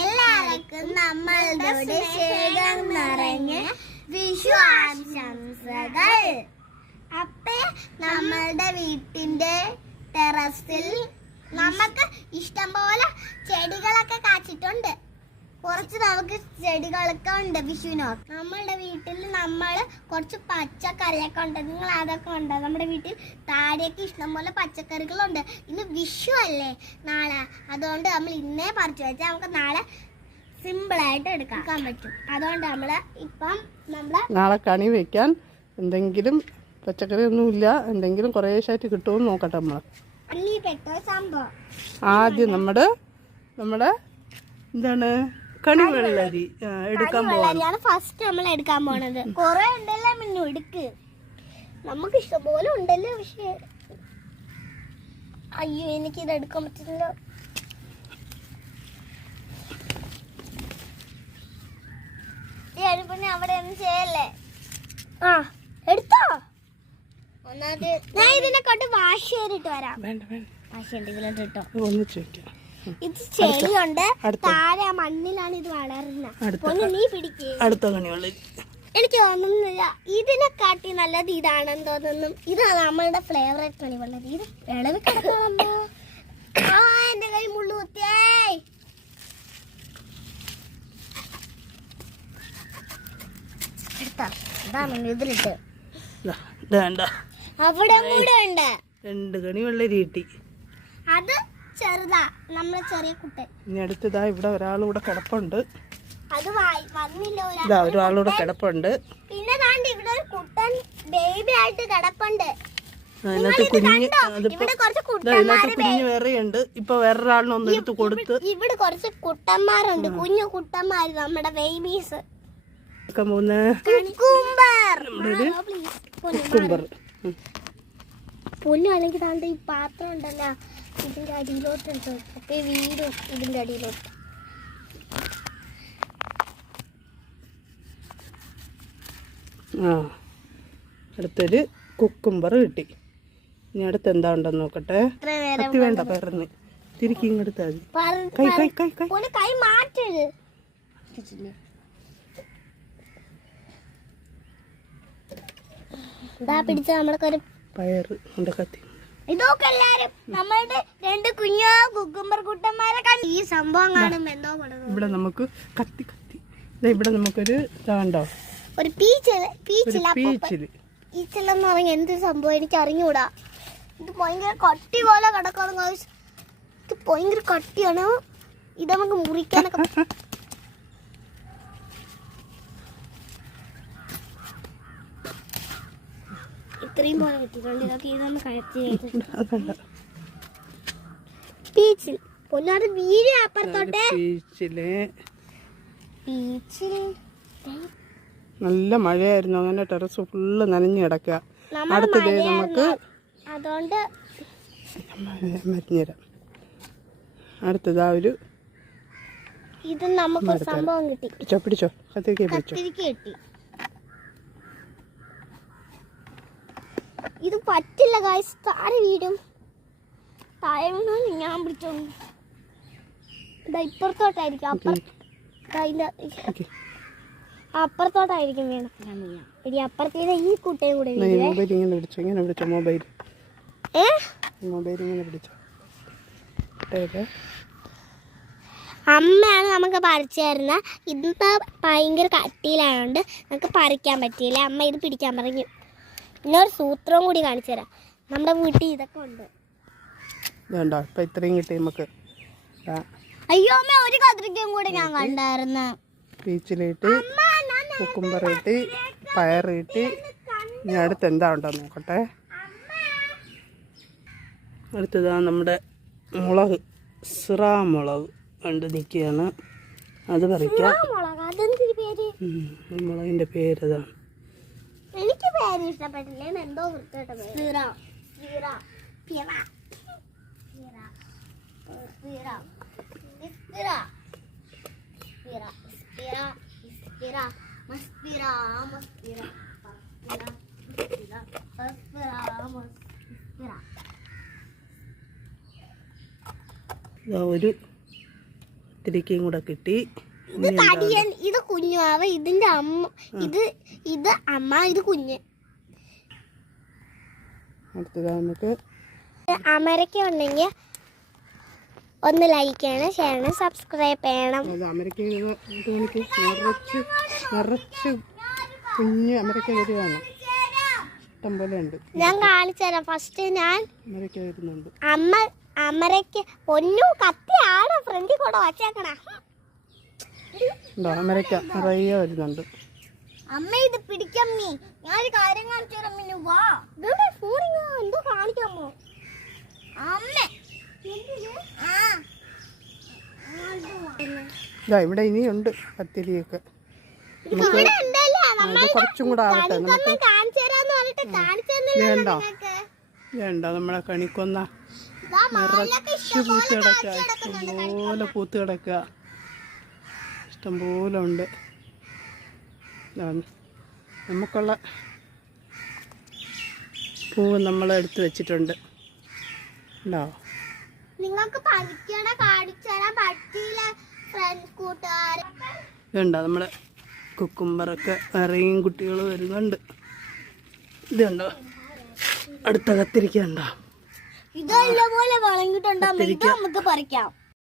എല്ലാവർക്കും നമ്മളുടെ ശേഖരം നിറഞ്ഞ വിഷു ആശംസകൾ. അപ്പേ നമ്മളുടെ വീട്ടിന്റെ ടെറസിൽ നമുക്ക് ഇഷ്ടം പോലെ ചെടികളൊക്കെ കാച്ചിട്ടുണ്ട്. കുറച്ച് നമുക്ക് ചെടികളൊക്കെ ഉണ്ട് വിഷുവിനോ. നമ്മളുടെ വീട്ടിൽ നമ്മൾ കുറച്ച് പച്ചക്കറിയൊക്കെ ഉണ്ട്. നിങ്ങൾ അതൊക്കെ ഉണ്ട്? നമ്മുടെ വീട്ടിൽ താഴെയൊക്കെ ഇഷ്ടംപോലെ പച്ചക്കറികളുണ്ട്. ഇന്ന് വിഷു അല്ലേ? നാളെ. അതുകൊണ്ട് നമ്മൾ ഇന്നേ പറിച്ചു വെച്ചാൽ നമുക്ക് നാളെ സിമ്പിളായിട്ട് എടുക്കാൻ പറ്റും. അതുകൊണ്ട് നമ്മൾ ഇപ്പം നമ്മൾ നാളെ കണി വെക്കാൻ എന്തെങ്കിലും പച്ചക്കറി ഒന്നുമില്ല എന്തെങ്കിലും കുറേശ്ശായിട്ട് കിട്ടുമെന്ന് നോക്കട്ടെ നമ്മൾ സംഭവം. ആദ്യം നമ്മുടെ നമ്മുടെ എന്താണ്? കണിവെള്ളരി ആ, എടുക്കാൻ പോവാണ്. ഫസ്റ്റ് നമ്മൾ എടുക്കാൻ പോണത്. കൊറേ ഉണ്ടല്ലോ മിന്നു എടുക്ക്. നമുക്ക് ഇഷ്ടംപോലെ ഉണ്ടല്ലോ പക്ഷേ അയ്യോ എനിക്ക് ഇത് എടുക്കാൻ പറ്റില്ല പിന്നെ അവിടെ ഒന്നും ചെയ്യല്ലേ? ആ എടുത്തോ? ഒന്നാമത് ഞാൻ ഇതിനെ കൊണ്ട് വാശി ചെയ്തിട്ട് വരാം വാശി ഉണ്ട് ഇതിലോട്ട് ഇട്ടോ. ഒന്ന് വെക്കാം ഇത് ചെടിയുണ്ട്. താഴെ മണ്ണിലാണ് ഇത് വളരുന്നത് നീ പിടിക്കേ. അടുത്ത കണിവെള്ളരി എനിക്ക് തോന്നുന്നില്ല. ഇതിനെ കാട്ടി നല്ലത് ഇതാണെന്ന് തോന്നുന്നു. ഇതാണ് നമ്മളുടെ ഫേവറേറ്റ് കണിവെള്ളത് ഇത് ആ എന്റെ കൈ മുള്ളു കുത്തിയേ. എടുത്താ. ഇതാണ് ഇതിലിട്ട്. ദാ, ഇത് വേണ്ട അവിടെ കൂടെ ഉണ്ട്. രണ്ട് കണി വെള്ളരി കിട്ടി. അത് ചെറുതാ. നമ്മളെ ചെറിയ കുട്ടി ഇനി അടുത്തതാ ഇവിടെ ഒരാളൂടെ കിടപ്പുണ്ട്. അത് വന്നില്ല ഒരാളൂടെ ഇതാ ഒരാളിവിടെ കിടപ്പുണ്ട്. പിന്നെ ഇവിടെ ഒരു കുട്ടൻ ബേബി ആയിട്ട് കിടപ്പുണ്ട്. അതിനകത്ത് കുഞ്ഞ് അതിപ്പോ കുഞ്ഞ് വേറെയുണ്ട്. ഇപ്പൊ വേറൊരാളിനെ ഒന്ന് എടുത്ത് കൊടുത്ത്. ഇവിടെ കുറച്ച് കുട്ടന്മാരുണ്ട്. കുഞ്ഞു കുട്ടന്മാര് നമ്മുടെ ബേബീസ് പോകുന്ന കുക്കുംബർ കുക്കുംബർ പൊന്നു അല്ലെങ്കിൽ താണ്ട് ഈ പാത്രം ഉണ്ടല്ലോ. ഇതിന്റെ അടിയിലോട്ട് ഇട്ടു? അപ്പൊ ഈ വീടും ഇതിന്റെ അടിയിലോട്ട്. ആ അടുത്തൊരു കുക്കുംബർ കിട്ടി. ഇനി അടുത്ത് എന്താ ഉണ്ടെന്ന് നോക്കട്ടെ കത്തി വേണ്ട പറഞ്ഞ് തിരിക്കി ഇങ്ങെടുത്താൽ മതി കൈ കൈ കൈ കൈ. കൈ മാറ്റരുത്. പിടിച്ച നമ്മളൊക്കെ ഒരു പയറ് ഉണ്ട് കത്തി. ഇതൊക്കെ എല്ലാരും നമ്മളുടെ രണ്ട് കുഞ്ഞാ കുക്കുംബർ കുട്ടന്മാരെ കണ്ടു ഈ സംഭവം കാണുമ്പോ എന്തോ ഇവിടെ നമുക്ക് കത്തി കത്തി. ഇവിടെ നമുക്കൊരു ഇതാണ്ടോ ഒരു പീച്ച് ഒരു പീച്ചില്ല പീച്ചിൽ. പീച്ചിലെന്ന് പറഞ്ഞ എന്ത് സംഭവം? എനിക്ക് അറിഞ്ഞൂടാ. ഇത് ഭയങ്കര കട്ടി പോലെ കിടക്കണം. ഇത് ഭയങ്കര കട്ടിയാണ്. ഇത് നമുക്ക് മുറിക്കാനൊക്കെ ഇത്രയും പോലെ കിട്ടിയിട്ടുണ്ട് ഇതൊക്കെ ഇതൊന്ന് കഴിച്ച് അതല്ല. പീച്ചിൽ പൊന്നാട് വീര് അപ്പുറത്തോട്ടെ. നല്ല മഴയായിരുന്നു. അങ്ങനെ ടെറസ് ഫുള്ള് നനഞ്ഞു കിടക്കുക. അടുത്തത് നമുക്ക് അതുകൊണ്ട് മരിഞ്ഞുതരാം അടുത്തതാ ഒരു ഇത് നമുക്ക് സംഭവം കിട്ടി. പിടിച്ചോ പിടിച്ചോ. കത്തിരിക്ക പിടിച്ചോ കത്തിരിക്ക കിട്ടി ഇത് പറ്റില്ല ഗായ്സ് താഴെ വീടും താഴെ വീണാൽ ഞാൻ പിടിച്ചോളൂ ഇതാ ഇപ്പുറത്തോട്ടായിരിക്കും. അപ്പുറ ദാ ഇതിന്റെ ഓക്കെ അപ്പുറത്തോട്ടായിരിക്കും വേണം ഇനി അപ്പുറത്തേക്ക് ഈ കുട്ടയും കൂടെ വീഴുവേ. മൊബൈൽ ഇങ്ങനെ പിടിച്ചോ ഇങ്ങനെ പിടിച്ചോ മൊബൈൽ ഏ? മൊബൈൽ ഇങ്ങനെ പിടിച്ചോ. ഇട്ടേക്ക്. അമ്മയാണ് നമുക്ക് പറിച്ചു തരുന്നത്. ഇന്ന് ഭയങ്കര കട്ടിയിലായതുകൊണ്ട് നമുക്ക് പറിക്കാൻ പറ്റിയില്ല. അമ്മ ഇത് പിടിക്കാൻ പറഞ്ഞു. ഒരു സൂത്രവും കൂടി കാണിച്ചു തരാം. നമ്മുടെ വീട്ടിൽ ഇതൊക്കെ ഉണ്ട്. ഇതുണ്ടോ ഇപ്പൊ ഇത്രയും കിട്ടി നമുക്ക്. അയ്യോ അമ്മ ഒരു കത്രിക്കയും കൂടി ഞാൻ കണ്ടായിരുന്നു. പീച്ചിലിട്ട് കുക്കുംബർ ഇട്ട് പയർ ഇട്ട് ഇനി അടുത്ത് എന്താ ഉണ്ടോ നോക്കട്ടെ അടുത്തതാ നമ്മുടെ മുളക് സിറാ മുളക് കണ്ട് നിൽക്കുകയാണ്. അത് പറിക്കാം. മുളക് അതെന്തൊരു പേര് അതാണ്. എനിക്ക് പേര് ഇഷ്ടപ്പെട്ടില്ല. എന്തോ ഒരു ഒത്തിരിക്കും കൂടെ കിട്ടി. ഇത് തടിയൻ ഇത് കുഞ്ഞുവാവ ഇതിന്റെ അമ്മ ഇത് ഇത് അമ്മ ഇത് കുഞ്ഞ്. അടുത്തത് നമുക്ക് അമരക്ക ഉണ്ടെങ്കിൽ ഒന്ന് ലൈക്ക് ചെയ്യണം ഷെയർ ചെയ്യണം സബ്സ്ക്രൈബ് ചെയ്യണം. അമരക്ക തോന്നിക്ക് നിറച്ച് നിറച്ച് കുഞ്ഞ് അമരക്ക വരുവാണ്. ഇഷ്ടം പോലെ ഉണ്ട്. ഞാൻ കാണിച്ചു തരാം. ഫസ്റ്റ് ഞാൻ അമരക്ക വരുന്നുണ്ട്. അമ്മ അമരയ്ക്ക് പൊന്നു കത്തിയാണ് ഫ്രണ്ടിൽ കൂടെ വച്ചേക്കണ. ഉണ്ടോ? നിറയെ വരുന്നുണ്ട്. അമ്മ ഇത് പിടിക്കമ്മി ഞാൻ കാര്യം കാണിച്ചു തരാം വാ. എന്തോ കാണിക്കാമോ? അമ്മ. ഇതാ ഇവിടെ ഇനിയുണ്ട് ആ, ഇത് കുറച്ചും കൂടെ ആവട്ടെ. നമുക്ക് വേണ്ട വേണ്ട നമ്മളെ കണിക്കൊന്ന നിറച്ച് പൂത്ത് കിടക്കുക ഇഷ്ടംപോലെ പൂത്ത് കിടക്കുക. ഇഷ്ടംപോലെ ഉണ്ട്. ഇതാ, നമുക്കുള്ള പൂവ് നമ്മൾ എടുത്ത് വെച്ചിട്ടുണ്ട്. ഉണ്ടോ? നിങ്ങൾക്ക് പറിക്കണ കാണിച്ചു തരാൻ പറ്റിയില്ല ഫ്രണ്ട്സ് കൂട്ടുകാർ ഇതുണ്ടോ? നമ്മുടെ കുക്കുംബറൊക്കെ നിറയും കുട്ടികൾ വരുന്നുണ്ട്. ഇതുണ്ടോ? അടുത്ത കത്തിരിക്കണ്ടോ ഇതല്ല പോലെ വളങ്ങിട്ടുണ്ടോ നമുക്ക് പറിക്കാം.